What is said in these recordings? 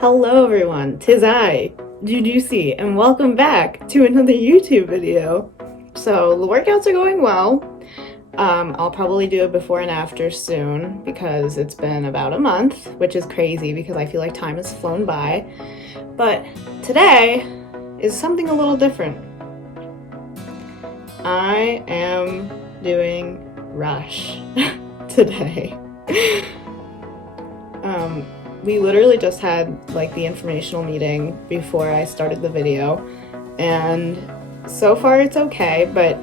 Hello everyone, 'tis I, Jujucy, and welcome back to another YouTube video. So the workouts are going well. I'll probably do a before and after soon because it's been about a month, which is crazy because I feel like time has flown by. But today is something a little different. I am doing Rush today. We literally just had like the informational meeting before I started the video, and so far it's okay, but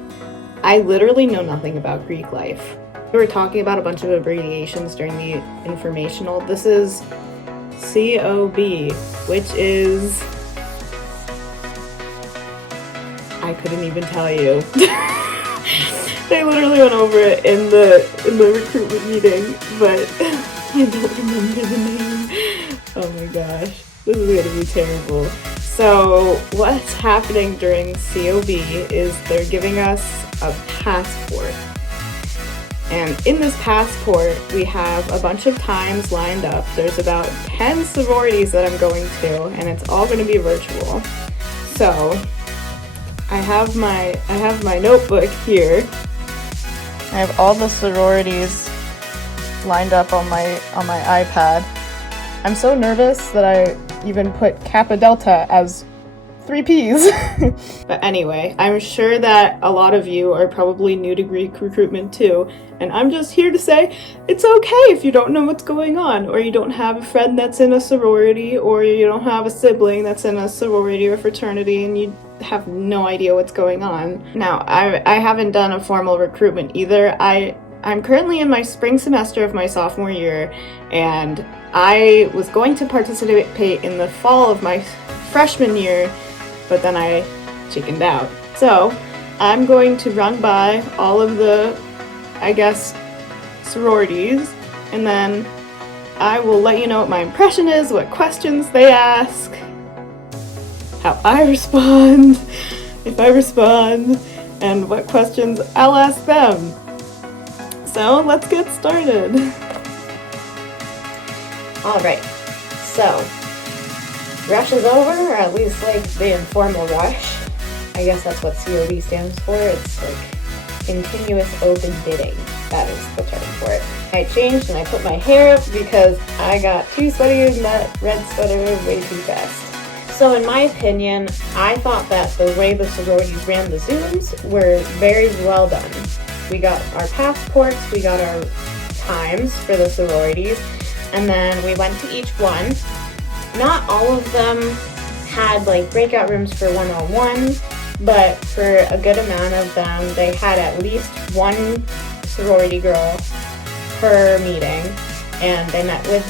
I literally know nothing about Greek life. We were talking about a bunch of abbreviations during the informational. This is COB, which is... I couldn't even tell you. They literally went over it in the recruitment meeting, but I don't remember the name. Oh my gosh, this is gonna be terrible. So what's happening during COB is they're giving us a passport. And in this passport, we have a bunch of times lined up. There's about 10 sororities that I'm going to, and it's all gonna be virtual. So I have my notebook here. I have all the sororities lined up on my iPad. I'm so nervous that I even put Kappa Delta as 3 Ps. But anyway, I'm sure that a lot of you are probably new to Greek recruitment too, and I'm just here to say it's okay if you don't know what's going on, or you don't have a friend that's in a sorority, or you don't have a sibling that's in a sorority or fraternity and you have no idea what's going on. Now, I haven't done a formal recruitment either. I'm currently in my spring semester of my sophomore year, and I was going to participate in the fall of my freshman year, but then I chickened out. So I'm going to run by all of the, I guess, sororities, and then I will let you know what my impression is, what questions they ask, how I respond, if I respond, and what questions I'll ask them. So let's get started. Alright, so Rush is over, or at least like the informal rush. I guess that's what COD stands for. It's like continuous open bidding. That is the term for it. I changed and I put my hair up because I got too sweaty in that red sweater way too fast. So in my opinion, I thought that the way the sororities ran the Zooms were very well done. We got our passports, we got our times for the sororities, and then we went to each one. Not all of them had like breakout rooms for one-on-one, but for a good amount of them, they had at least one sorority girl per meeting, and they met with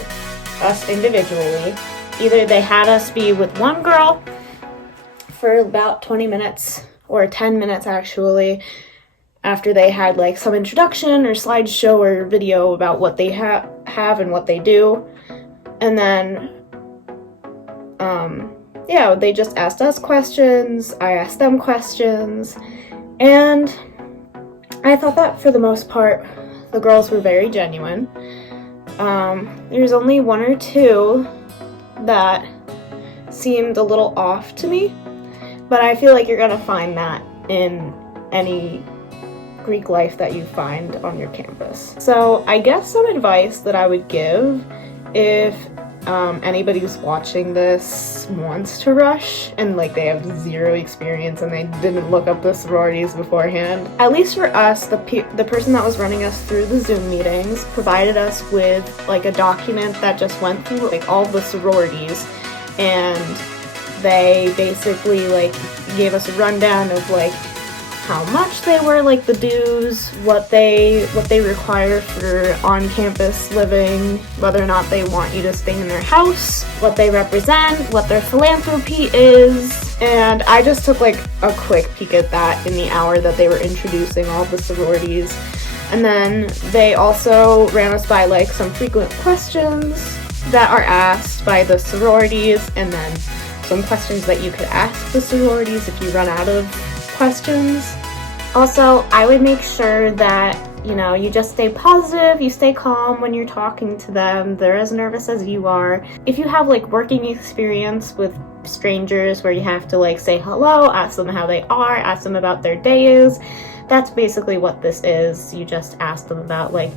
us individually. Either they had us be with one girl for about 20 minutes, or 10 minutes actually, after they had like some introduction or slideshow or video about what they have and what they do. And then, yeah, they just asked us questions, I asked them questions, and I thought that for the most part, the girls were very genuine. There's only one or two that seemed a little off to me, but I feel like you're gonna find that in any Greek life that you find on your campus. So I guess some advice that I would give if anybody who's watching this wants to rush and like they have zero experience and they didn't look up the sororities beforehand. At least for us, the person that was running us through the Zoom meetings provided us with like a document that just went through like all the sororities, and they basically like gave us a rundown of like how much they were, like the dues, what they require for on-campus living, whether or not they want you to stay in their house, what they represent, what their philanthropy is. And I just took like a quick peek at that in the hour that they were introducing all the sororities. And then they also ran us by like some frequent questions that are asked by the sororities, and then some questions that you could ask the sororities if you run out of questions. Also, I would make sure that you know, you just stay positive, you stay calm when you're talking to them. They're as nervous as you are. If you have like working experience with strangers where you have to like say hello, ask them how they are, ask them about their days, that's basically what this is. You just ask them about like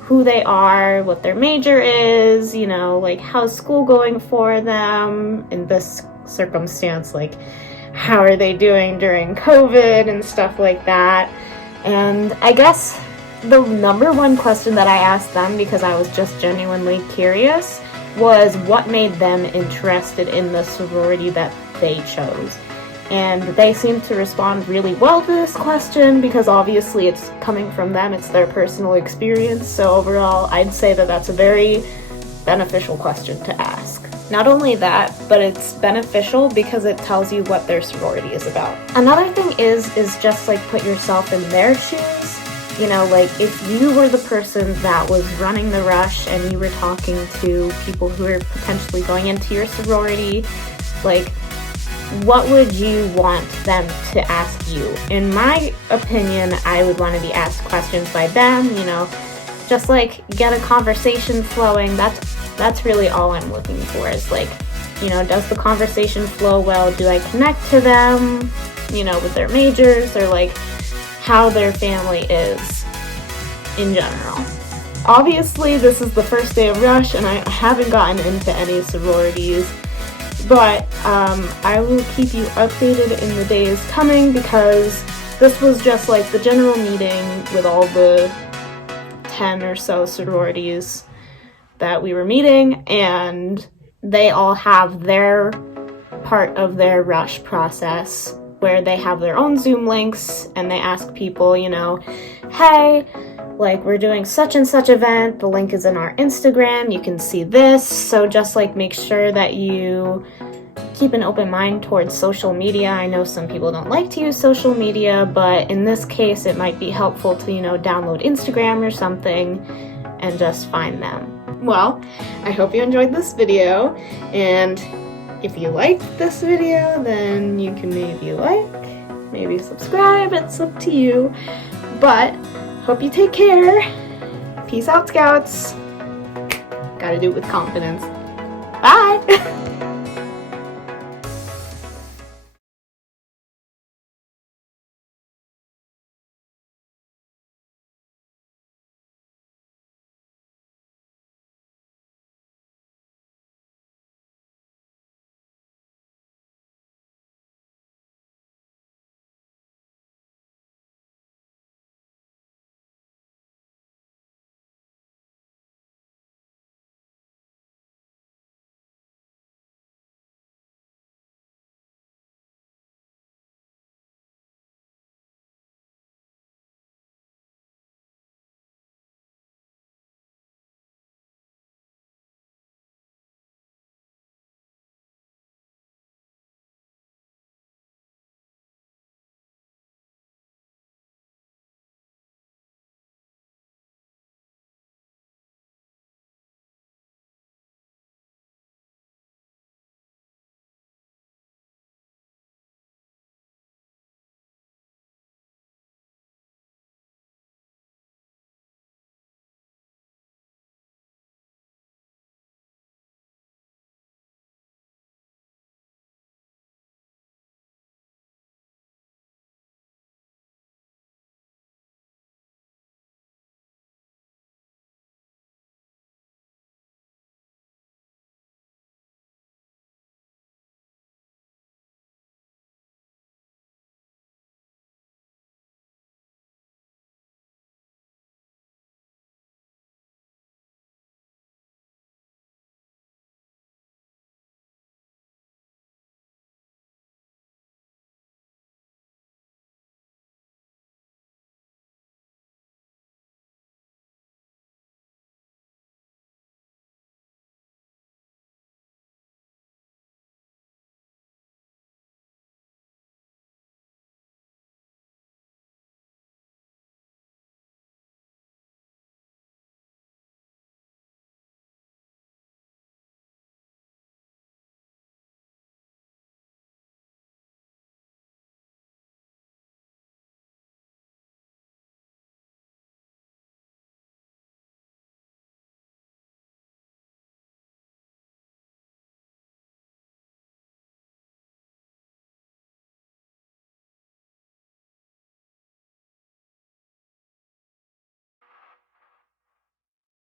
who they are, what their major is, you know, like how's school going for them in this circumstance, like how are they doing during COVID and stuff like that. And I guess the number one question that I asked them, because I was just genuinely curious, was what made them interested in the sorority that they chose. And they seemed to respond really well to this question because obviously it's coming from them, it's their personal experience. So overall, I'd say that that's a very beneficial question to ask. Not only that, but it's beneficial because it tells you what their sorority is about. Another thing is just like put yourself in their shoes. You know, like if you were the person that was running the rush and you were talking to people who are potentially going into your sorority, like what would you want them to ask you? In my opinion, I would want to be asked questions by them, you know, just like get a conversation flowing. That's really all I'm looking for is like, you know, does the conversation flow well? Do I connect to them, you know, with their majors or like how their family is in general. Obviously, this is the first day of Rush and I haven't gotten into any sororities, but I will keep you updated in the days coming because this was just like the general meeting with all the 10 or so sororities that we were meeting, and they all have their part of their Rush process where they have their own Zoom links and they ask people, you know, hey, like we're doing such and such event, the link is in our Instagram, you can see this. So just like make sure that you keep an open mind towards social media. I know some people don't like to use social media, but in this case it might be helpful to, you know, download Instagram or something and just find them. Well, I hope you enjoyed this video, and if you liked this video, then you can maybe like, maybe subscribe, it's up to you. But, hope you take care. Peace out, Scouts. Gotta do it with confidence. Bye!